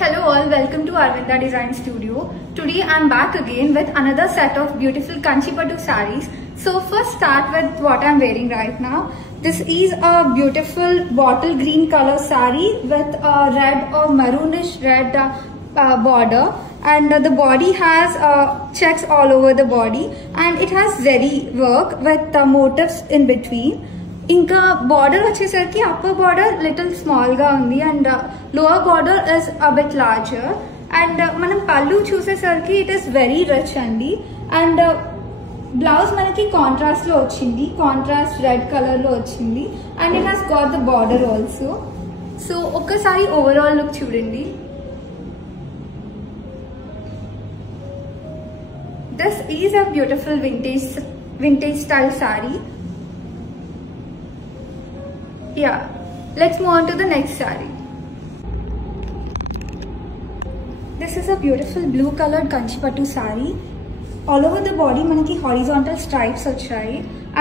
Hello all, welcome to Arvinda Design Studio. Today I am back again with another set of beautiful Kanchipattu sarees. So first start with what I am wearing right now. This is a beautiful bottle green color saree with a red or maroonish red border, and the body has checks all over the body, and it has zari work with motifs in between. ఇంకా border వచ్చేసరికి upper border little small గా ఉంది and lower border is a bit larger. And మనం పళ్ళు చూసేసరికి it is very rich అండి. And blouse మనకి contrast లో వచ్చింది, కాంట్రాస్ట్ రెడ్ కలర్ లో వచ్చింది, and it has got the border also. So ఒక్కసారి ఓవరాల్ లుక్ చూడండి. This is a beautiful vintage style saree. Yeah, let's move on to the next saree. This is a beautiful blue colored Kanchipattu saree. All over the body manaki horizontal stripes vachayi,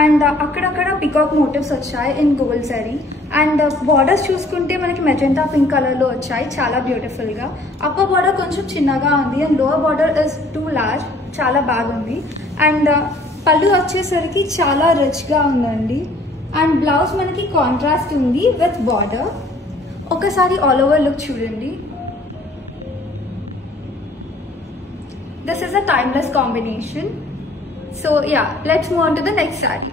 and akkadakada peacock motifs vachayi in gold zari, and borders chuskunte manaki magenta pink color lo vachayi, chala beautiful ga. Upper border koncham chinnaga undi and lower border is too large, chala bagundi. And pallu vachesariki chala rich ga undandi. And blouse మనకి contrast ఉంది with border. ఒకసారి all over look చూడండి. This is a timeless combination. So yeah, let's move on to the next sorry.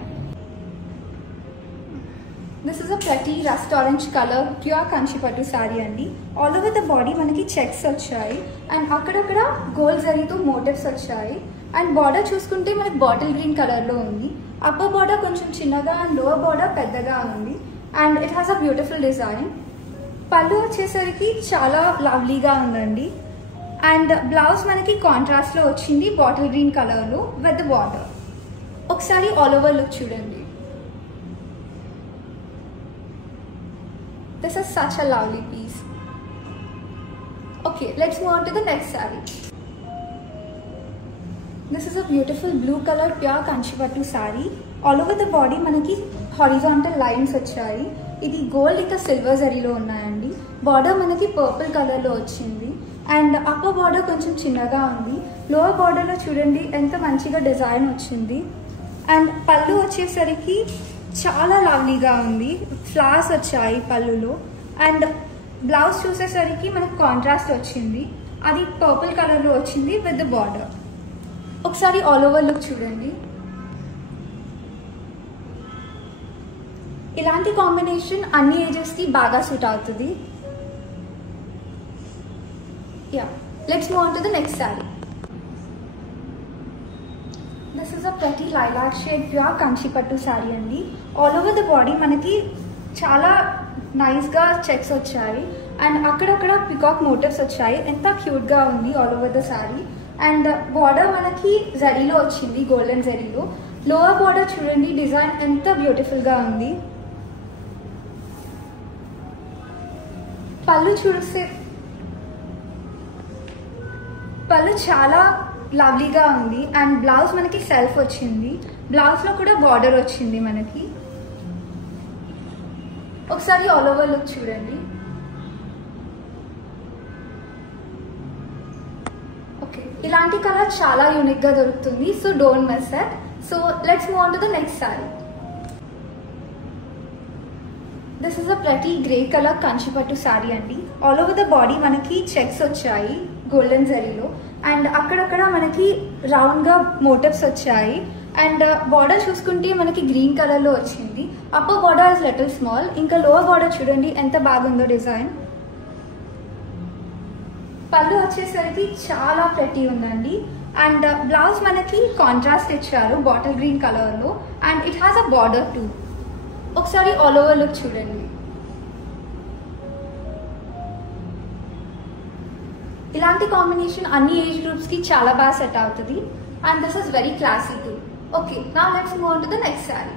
This is a ప్రతి rust orange colour pure కంచిపట్టు sorry అండి. All over the body మనకి checks వచ్చాయి, and అక్కడక్కడ gold జరీతో motifs వచ్చాయి. And border చూసుకుంటే మనకి bottle green కలర్లో ఉంది. అప్పర్ బార్డర్ కొంచెం చిన్నగా అండ్ లోవర్ బార్డర్ పెద్దగా ఉంది, and it has a beautiful design. పళ్ళు వచ్చేసరికి చాలా లవ్లీగా ఉందండి. అండ్ బ్లౌజ్ మనకి కాంట్రాస్ట్లో వచ్చింది బాటిల్ గ్రీన్ కలర్లో విత్ బార్డర్. ఒకసారి ఆల్ ఓవర్ లుక్ చూడండి. This is such a lovely piece. Okay, let's move on to the next sari. This is a beautiful blue color pure Kanchipattu saree. All over the body మనకి horizontal lines వచ్చాయి. ఇది gold ఇంకా silver జరీలో ఉన్నాయండి. Border మనకి purple కలర్లో వచ్చింది, and upper border కొంచెం చిన్నగా ఉంది. లోవర్ బార్డర్లో చూడండి ఎంత మంచిగా డిజైన్ వచ్చింది. అండ్ పళ్ళు వచ్చేసరికి చాలా లవ్లీగా ఉంది, ఫ్లవర్స్ వచ్చాయి పళ్ళులో. అండ్ బ్లౌజ్ చూసేసరికి మనకు కాంట్రాస్ట్ వచ్చింది, అది పర్పుల్ కలర్లో వచ్చింది విత్ ద బార్డర్. ఒకసారి ఆల్ ఓవర్ లుక్ చూడండి. ఇలాంటి కాంబినేషన్ అన్ని ఏజెస్కి బాగా సూట్ అవుతుంది. Yeah, let's move on to the next sorry. This is a ప్రతి లైలాక్ షేడ్ ప్యూర్ కంచిపట్టు సారీ అండి. ఆల్ ఓవర్ ద బాడీ మనకి చాలా నైస్గా చెక్స్ వచ్చాయి, అండ్ అక్కడక్కడ పికాక్ మోటివ్స్ వచ్చాయి. ఎంత క్యూట్గా ఉంది all over the sorry. And border మనకి జరీలో వచ్చింది, గోల్డెన్ జరీలో. లోవర్ బార్డర్ చూడండి, డిజైన్ ఎంత బ్యూటిఫుల్గా ఉంది. పళ్ళు చూస్తే పళ్ళు చాలా లవ్లీగా ఉంది, అండ్ బ్లౌజ్ మనకి సెల్ఫ్ వచ్చింది. బ్లౌజ్లో కూడా బార్డర్ వచ్చింది మనకి. ఒకసారి ఆల్ ఓవర్ లుక్ చూడండి. ఓకే, ఇలాంటి కలర్ చాలా యూనిక్గా దొరుకుతుంది, so don't miss it. So let's move on to the next sorry. This is a ప్రతి గ్రే కలర్ కంచిపట్టు సారీ అండి. ఆల్ ఓవర్ ద బాడీ మనకి చెక్స్ వచ్చాయి గోల్డెన్ జరీలో, అండ్ అక్కడక్కడ మనకి రౌండ్గా మోటివ్స్ వచ్చాయి. అండ్ బార్డర్ చూసుకుంటే మనకి గ్రీన్ కలర్లో వచ్చింది. Upper border is little small, ఇంకా లోవర్ బార్డర్ చూడండి ఎంత బాగుందో డిజైన్. పళ్ళు వచ్చేసరికి చాలా ప్రెటీ ఉందండి. అండ్ బ్లౌజ్ మనకి కాంట్రాస్ట్ ఇచ్చారు బాటిల్ గ్రీన్ కలర్లో, and it has a border two. ఒకసారి ఆల్ ఓవర్ లుక్ చూడండి. ఇలాంటి కాంబినేషన్ అన్ని ఏజ్ గ్రూప్స్కి చాలా బాగా సెట్ అవుతుంది, and this is very classy two. Okay, now let's move on to the next sorry.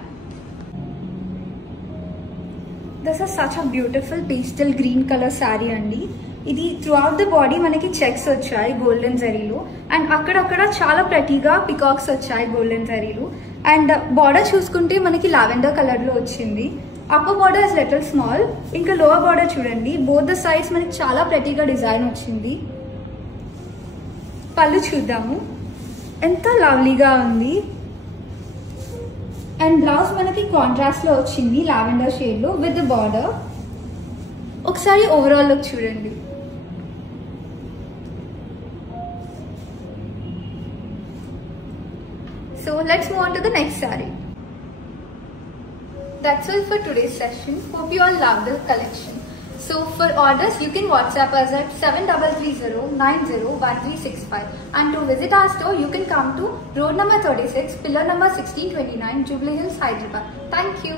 This is such a beautiful pastel green colour sorry అండి. ఇది through out the body మనకి checks వచ్చాయి golden జరీలో, and అక్కడక్కడ చాలా ప్రతిగా peacocks వచ్చాయి golden జరీలో. And border చూసుకుంటే మనకి లావెండర్ కలర్లో వచ్చింది. Upper border is little small. ఇంకా లోవర్ బార్డర్ చూడండి, బోత్ ద సైడ్స్ మనకి చాలా ప్రెటీగా డిజైన్ వచ్చింది. పళ్ళు చూద్దాము, ఎంత లవ్లీగా ఉంది. అండ్ బ్లౌజ్ మనకి కాంట్రాస్ట్ లో వచ్చింది, లావెండర్ షేడ్ లో విత్ ద బార్డర్. ఒకసారి ఓవరాల్ లుక్ చూడండి. So let's move on to the next saree. That's all for today's session. Hope you all love the collection. So for orders, you can WhatsApp us at 7330901365. And to visit our store, you can come to road number 36, pillar number 1629, Jubilee Hills, Hyderabad. Thank you.